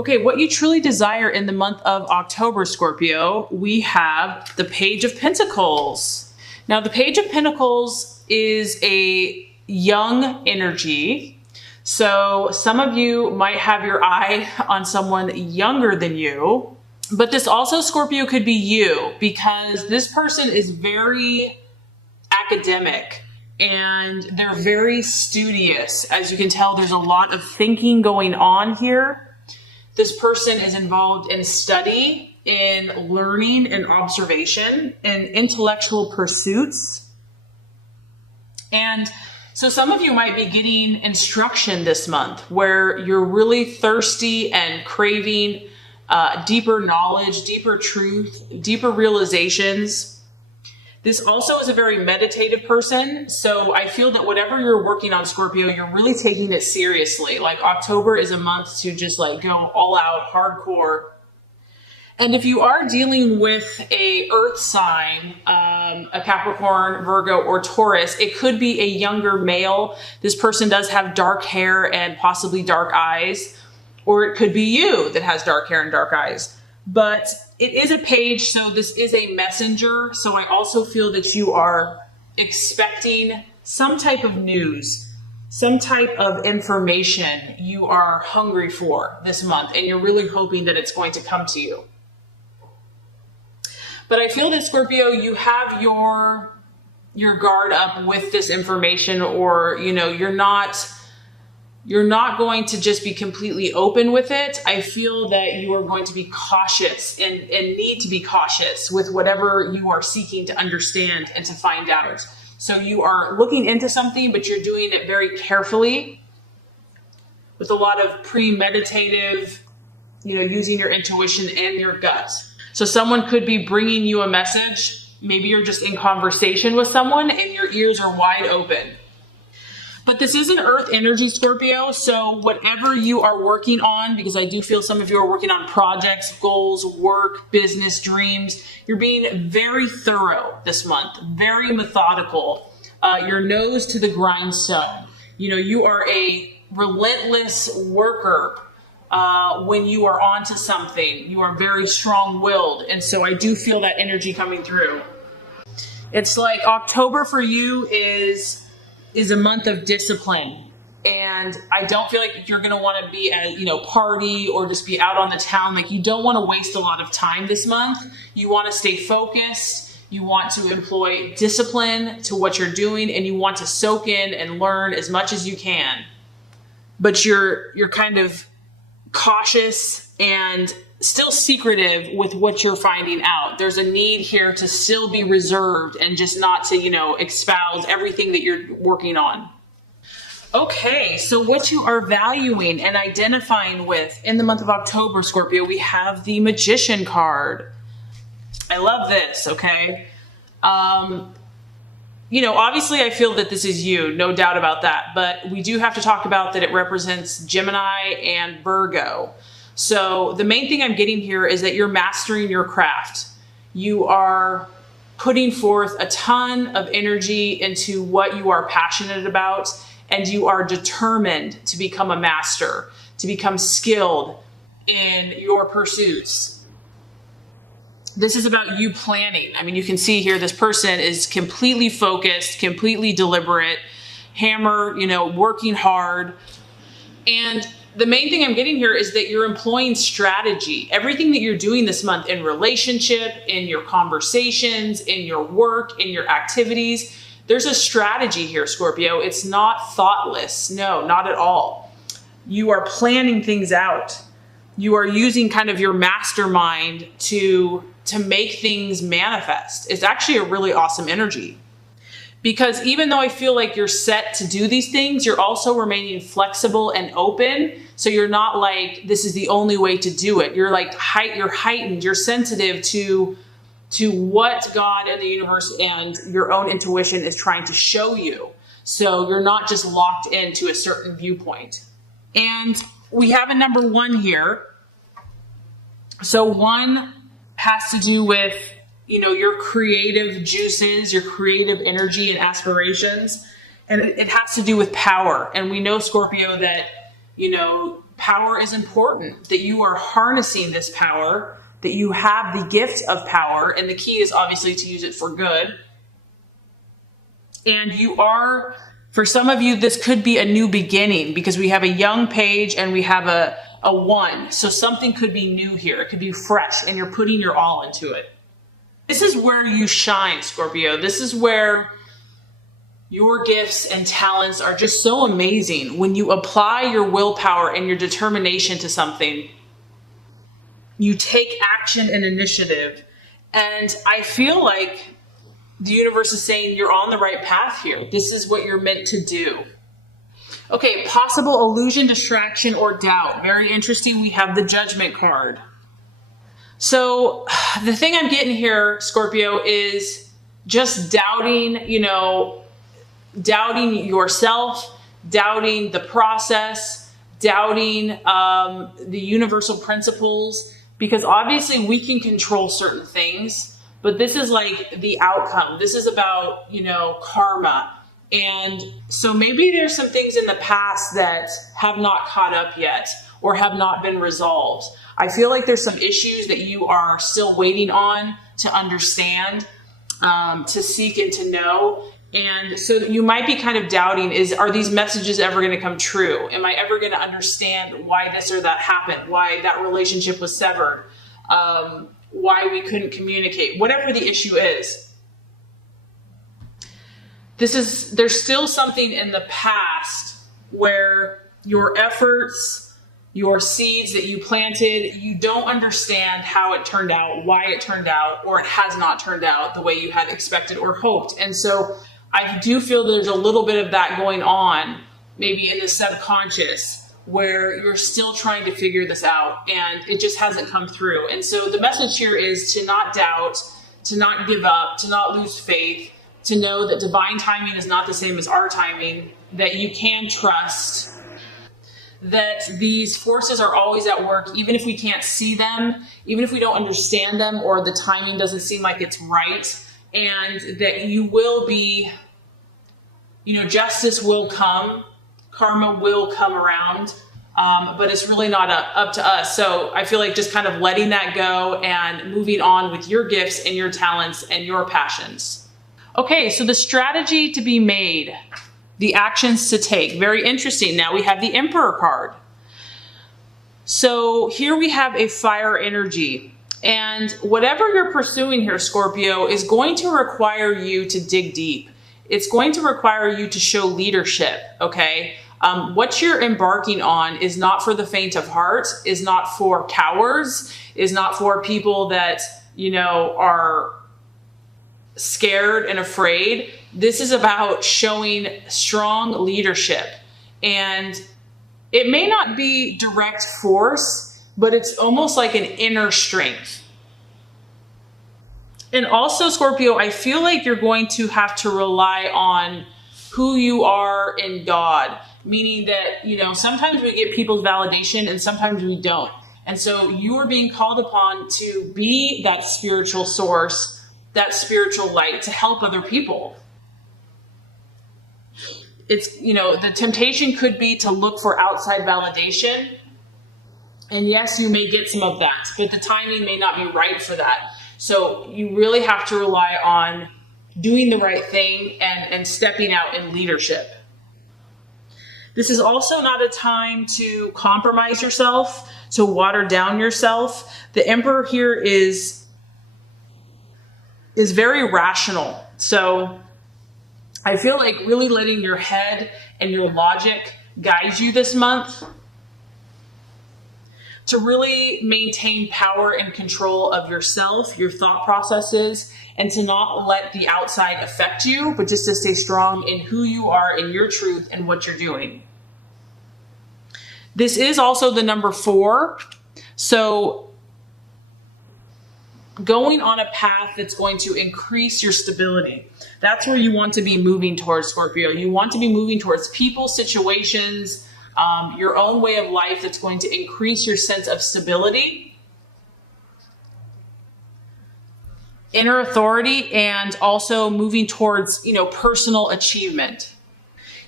Okay, what you truly desire in the month of October, Scorpio, we have the Page of Pentacles. Now, the Page of Pentacles is a young energy. So some of you might have your eye on someone younger than you, but this also, Scorpio, could be you, because this person is very academic and they're very studious. As you can tell, there's a lot of thinking going on here. This person is involved in study, in learning and observation, and intellectual pursuits. And so some of you might be getting instruction this month where you're really thirsty and craving deeper knowledge, deeper truth, deeper realizations. This also is a very meditative person. So I feel that whatever you're working on, Scorpio, you're really taking it seriously. Like October is a month to just like go all out hardcore. And if you are dealing with a earth sign, a Capricorn, Virgo, or Taurus, it could be a younger male. This person does have dark hair and possibly dark eyes, or it could be you that has dark hair and dark eyes. But it is a page, so this is a messenger. So I also feel that you are expecting some type of news, some type of information you are hungry for this month, and you're really hoping that it's going to come to you. But I feel that, Scorpio, you have your guard up with this information, or, you know, you're not going to just be completely open with it. I feel that you are going to be cautious and need to be cautious with whatever you are seeking to understand and to find out. So you are looking into something, but you're doing it very carefully with a lot of premeditative, you know, using your intuition and your gut. So someone could be bringing you a message. Maybe you're just in conversation with someone and your ears are wide open. But this is an earth energy, Scorpio, so whatever you are working on, because I do feel some of you are working on projects, goals, work, business, dreams, you're being very thorough this month, very methodical, your nose to the grindstone. You know, you are a relentless worker when you are onto something. You are very strong-willed, and so I do feel that energy coming through. It's like October for you is a month of discipline. And I don't feel like you're going to want to be at, you know, party or just be out on the town. Like, you don't want to waste a lot of time this month. You want to stay focused. You want to employ discipline to what you're doing, and you want to soak in and learn as much as you can. But you're kind of cautious and still secretive with what you're finding out. There's a need here to still be reserved and just not to, you know, espouse everything that you're working on. Okay, so what you are valuing and identifying with in the month of October, Scorpio, we have the Magician card. I love this, okay? You know, obviously I feel that this is you, no doubt about that, but we do have to talk about that it represents Gemini and Virgo. So the main thing I'm getting here is that you're mastering your craft. You are putting forth a ton of energy into what you are passionate about, and you are determined to become a master, to become skilled in your pursuits. This is about you planning. I mean, you can see here, this person is completely focused, completely deliberate, hammer, you know, working hard. And the main thing I'm getting here is that you're employing strategy. Everything that you're doing this month in relationship, in your conversations, in your work, in your activities, there's a strategy here, Scorpio. It's not thoughtless. No, not at all. You are planning things out. You are using kind of your mastermind to make things manifest. It's actually a really awesome energy. Because even though I feel like you're set to do these things, you're also remaining flexible and open. So you're not like, this is the only way to do it. You're like, you're heightened, you're sensitive to what God and the universe and your own intuition is trying to show you. So you're not just locked into a certain viewpoint. And we have a number 1 here. So 1 has to do with, you know, your creative juices, your creative energy and aspirations. And it has to do with power. And we know, Scorpio, that, you know, power is important, that you are harnessing this power, that you have the gift of power, and the key is obviously to use it for good. And you are, for some of you, this could be a new beginning because we have a young page and we have a 1. So something could be new here. It could be fresh and you're putting your all into it. This is where you shine, Scorpio. This is where your gifts and talents are just so amazing. When you apply your willpower and your determination to something, you take action and initiative. And I feel like the universe is saying you're on the right path here. This is what you're meant to do. Okay, possible illusion, distraction, or doubt. Very interesting. We have the Judgment card. So the thing I'm getting here, Scorpio, is just doubting, doubting yourself, doubting the process, doubting the universal principles, because obviously we can control certain things, but this is like the outcome. This is about, karma. And so maybe there's some things in the past that have not caught up yet or have not been resolved. I feel like there's some issues that you are still waiting on to understand, to seek and to know. And so you might be kind of doubting, are these messages ever going to come true? Am I ever going to understand why this or that happened? Why that relationship was severed? Why we couldn't communicate? Whatever the issue is. There's still something in the past where your efforts, your seeds that you planted, you don't understand how it turned out, why it turned out, or it has not turned out the way you had expected or hoped. And so I do feel there's a little bit of that going on, maybe in the subconscious, where you're still trying to figure this out and it just hasn't come through. And so the message here is to not doubt, to not give up, to not lose faith, to know that divine timing is not the same as our timing, that you can trust, that these forces are always at work, even if we can't see them, even if we don't understand them, or the timing doesn't seem like it's right, and that you will be, justice will come, karma will come around, but it's really not up to us. So I feel like just kind of letting that go and moving on with your gifts and your talents and your passions. Okay, so the strategy to be made, the actions to take. Very interesting. Now we have the Emperor card. So here we have a fire energy. And whatever you're pursuing here, Scorpio, is going to require you to dig deep. It's going to require you to show leadership, okay? What you're embarking on is not for the faint of heart, is not for cowards, is not for people that, are scared and afraid. This is about showing strong leadership. And it may not be direct force, but it's almost like an inner strength. And also, Scorpio, I feel like you're going to have to rely on who you are in God, meaning that, sometimes we get people's validation and sometimes we don't. And so you are being called upon to be that spiritual source, that spiritual light to help other people. It's, the temptation could be to look for outside validation. And yes, you may get some of that, but the timing may not be right for that. So you really have to rely on doing the right thing and stepping out in leadership. This is also not a time to compromise yourself, to water down yourself. The Emperor here is very rational. So I feel like really letting your head and your logic guide you this month to really maintain power and control of yourself, your thought processes, and to not let the outside affect you, but just to stay strong in who you are, in your truth, and what you're doing. This is also the number 4. So going on a path that's going to increase your stability. That's where you want to be moving towards, Scorpio. You want to be moving towards people, situations, your own way of life that's going to increase your sense of stability, inner authority, and also moving towards, personal achievement.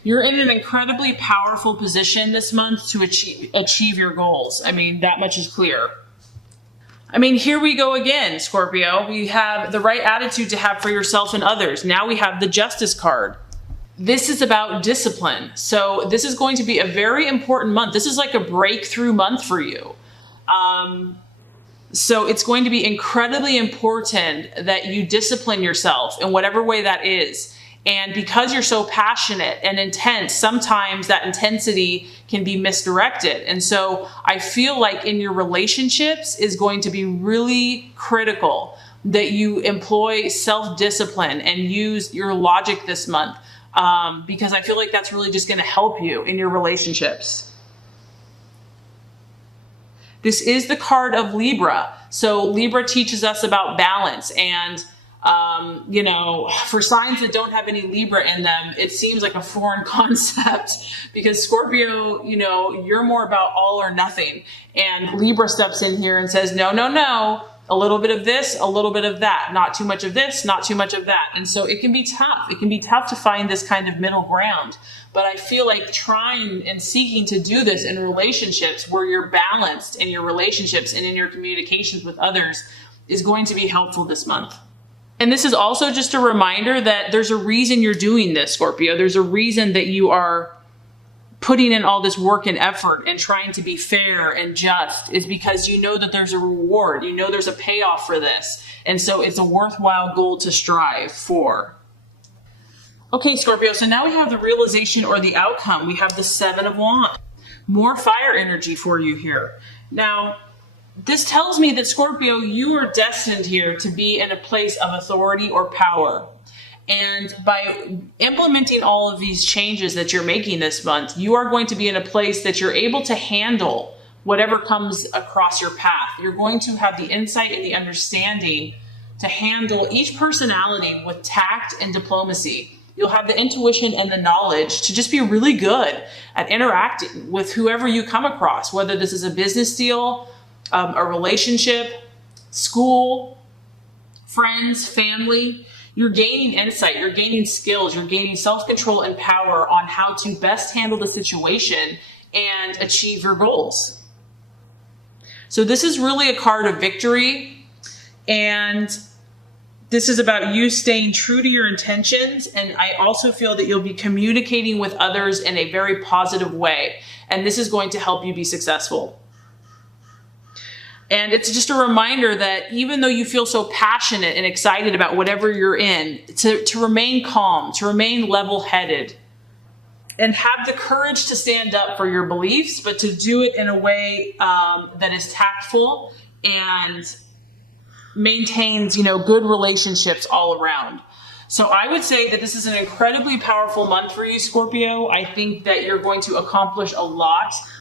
You're in an incredibly powerful position this month to achieve your goals. I mean, that much is clear. I mean, here we go again, Scorpio. We have the right attitude to have for yourself and others. Now we have the Justice card. This is about discipline. So this is going to be a very important month. This is like a breakthrough month for you. So it's going to be incredibly important that you discipline yourself in whatever way that is. And because you're so passionate and intense, sometimes that intensity can be misdirected. And so I feel like in your relationships is going to be really critical that you employ self-discipline and use your logic this month. Because I feel like that's really just going to help you in your relationships. This is the card of Libra. So Libra teaches us about balance. And, for signs that don't have any Libra in them, it seems like a foreign concept because Scorpio, you're more about all or nothing. And Libra steps in here and says, no, no, no. A little bit of this, a little bit of that, not too much of this, not too much of that. And so it can be tough. It can be tough to find this kind of middle ground. But I feel like trying and seeking to do this in relationships where you're balanced in your relationships and in your communications with others is going to be helpful this month. And this is also just a reminder that there's a reason you're doing this, Scorpio. There's a reason that you are putting in all this work and effort and trying to be fair and just is because you know that there's a reward. There's a payoff for this. And so it's a worthwhile goal to strive for. Okay, Scorpio, so now we have the realization or the outcome. We have the 7 of Wands. More fire energy for you here. Now, this tells me that Scorpio, you are destined here to be in a place of authority or power. And by implementing all of these changes that you're making this month, you are going to be in a place that you're able to handle whatever comes across your path. You're going to have the insight and the understanding to handle each personality with tact and diplomacy. You'll have the intuition and the knowledge to just be really good at interacting with whoever you come across, whether this is a business deal, a relationship, school, friends, family. You're gaining insight, you're gaining skills, you're gaining self-control and power on how to best handle the situation and achieve your goals. So this is really a card of victory, and this is about you staying true to your intentions. And I also feel that you'll be communicating with others in a very positive way, and this is going to help you be successful. And it's just a reminder that even though you feel so passionate and excited about whatever you're in, to remain calm, to remain level-headed, and have the courage to stand up for your beliefs, but to do it in a way that is tactful and maintains, good relationships all around. So I would say that this is an incredibly powerful month for you, Scorpio. I think that you're going to accomplish a lot.